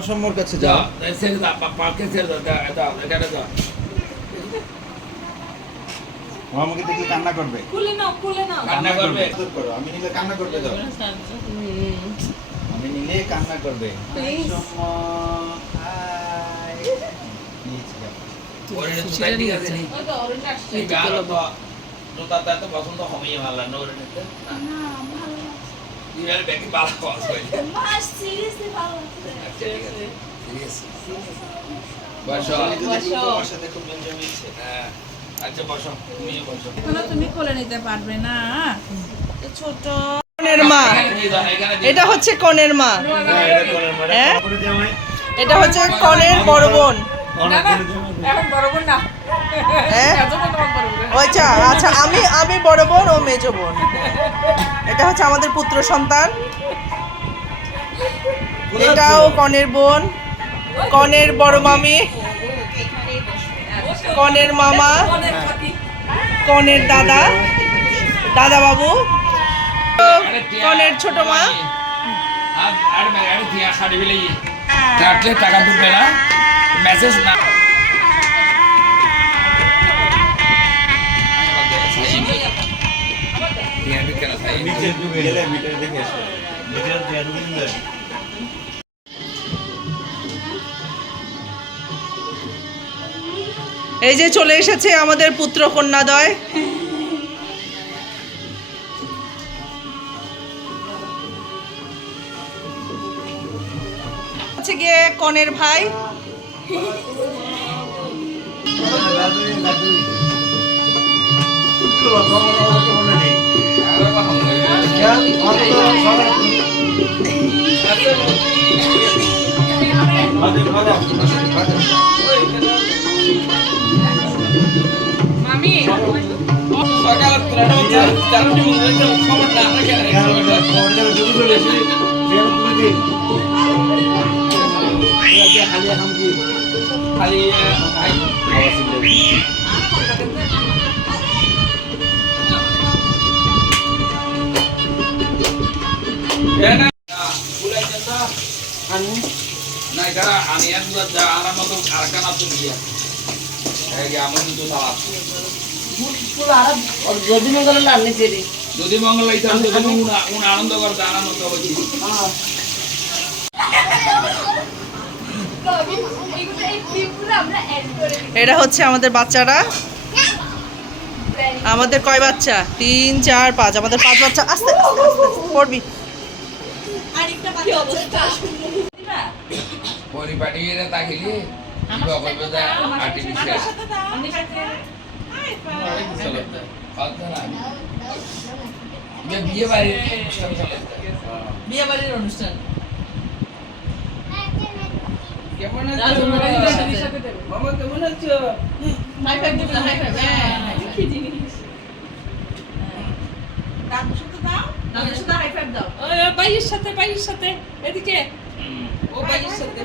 অসম্যর কাছে যাও। ছেড়ে দাও, পাকে ছেড়ে দাও, এখানে দাও। ও আমাকে দেখলে কান্না করবে। কান্না করবে। করো, আমি নিলে কান্না করবে। দাও, আমি নিলে কান্না করবে। ওরে জুতা ঠিক আছে নি? এই গালো তো জুতাটা তো পছন্দ হবেই ভালো না ওরে নিতে। না ভালো। ইয়ার ব্যাগে ভালো পাস হয়। সিরিয়াসলি ভালো আছে। আচ্ছা ঠিক আছে। সিরিয়াসলি। বসো। তোমার সাথে খুব এনজয় হয়েছে। হ্যাঁ। আচ্ছা বসো, তুমিও বসো। এখনো তুমি কোলে নিতে পারবে না, ছোট। কনের মা, এটা হচ্ছে কনের মা, হ্যাঁ এটা হচ্ছে কনের বড় বোন। এখন বড় বোন না, হ্যাঁ আচ্ছা আচ্ছা, আমি বড় বোন ও মেজ বোন। এটা হচ্ছে আমাদের পুত্র সন্তান, এটাও কনের বোন, কনের বড় মামি, কনের মামা, কনের দাদা, দাদা বাবু, কনের ছোট মা। আর মেরে দিয়া খাড়ি বিলে কাটলে টাকা ঢুকবে না, মেসেজ না। এই যে চলে এসেছে আমাদের পুত্র কন্যাদ্বয়। হচ্ছে গিয়ে কনের ভাই, মামি সকাল 4টি মধ্যে খবর না রাখে খালি না যারা আমি একবার যা আমার মতো কারখানা তো দিয়া আমার কিন্তু সালাদ যদি মঙ্গল হইতাম উনি আনন্দ করতে আনন্দ হচ্ছি। এরা হচ্ছে আমাদের বাচ্চারা। আমাদের কয় বাচ্চা? 3 4 5, আমাদের 5 বাচ্চা। আস্তে আস্তে আস্তে পড়বি। পরিপাটিয়ে তাকিলে আর্টিফিশিয়াল বিয়ে বাড়ির অনুষ্ঠান চলে, বিয়ে বাড়ির অনুষ্ঠান। কেমন আছো মামা, কেমন আছো? হাই ফাইভ দিতে, হাই ফাইভ। হ্যাঁ কি জিনিস, দাদু সাথে দাও, দাদুর সাথে হাই ফাইভ দাও। ওই বাইয়ের সাথে এদিকে, ও বাইয়ের সাথে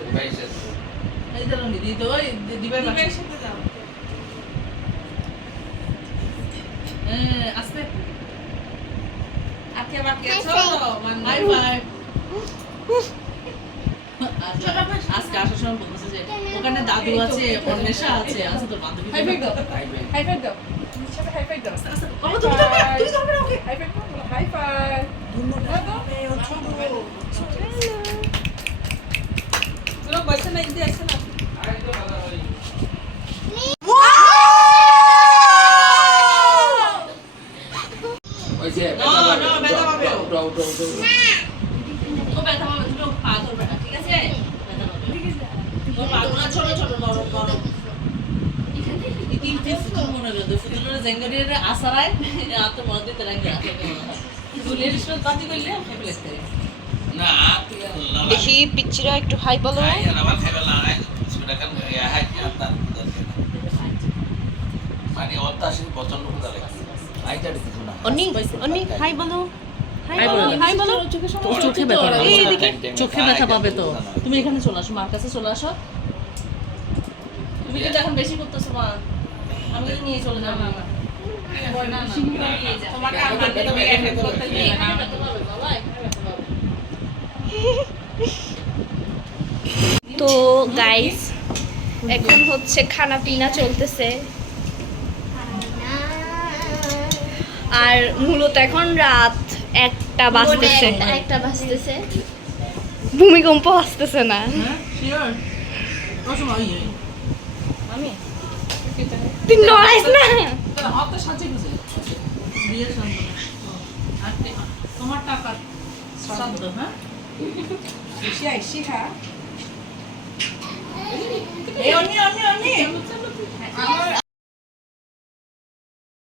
এই দাও নি দিদি, ওই দিবেন না, বাইয়ের সাথে দাও। হ্যাঁ আস্তে। আজকে বাকি আছো তো হাই ফাইভ। আজকে আসার সময় বলতেছে যে ওখানে দাদু আছে, অন্বেষা আছে, আছে তো বান্ধবী। হাই ফাইভ দাও, হাই ফাইভ দাও, নিচে হাই ফাইভ দাও। বাবা তুমি যাবে না, তুমি যাবে না। ওকে হাই ফাইভ, হাই ফাইভ। চলো বসে না, ইন্দি আসছে না। ওই যে না, ব্যথা পাবে ও। উঠো উঠো উঠো। ও ব্যথা পাবে, তুমি পা ধরবে না, ঠিক আছে? ব্যথা পাবে। ও পাগুলো ছোট ছোট, নরম নরম। তিনটে ফুতুল মনে করে, ফুতুলের জেঙ্গারির আসারায় এত মনে দিতে লাগে। ফুলের ইসমাত বাতি করলে ফেলে লাগতে। না দেখি পিচ্চিরা একটু হাই বলো। আমার খাইবে না, সেটা কেন হাই আত্মা মানে অত্যাশীল প্রচন্ড ক্ষুধা লাগে। আইটা কিছু না। অনি অনি হাই বলো, হাই বলো, হাই বলো। চোখে ব্যথা পাবে, এইদিকে চোখে ব্যথা পাবে তো। তুমি এখানে চলে আসো, মার কাছে চলে আসো। তুমি কিন্তু এখন বেশি করতেছো মা, আমি তো নিয়ে চলে যাবো। তোমাকে আমার তুমি এখানে করতে দিই না। গাইস এখন হচ্ছে খানা পিনা চলতেছে আর মূলত এখন রাত 1টা বাজতেছে ভূমিকম্প আসতেছে না হ্যাঁ শিওর রসম আমি তুই নড়াইস না আমার তো সাজে গুজে বিয়ের সন্তান আর তোমার টাকা শ্রাদ্ধ হ্যাঁ বেশি আইসি হ্যাঁ এই অনি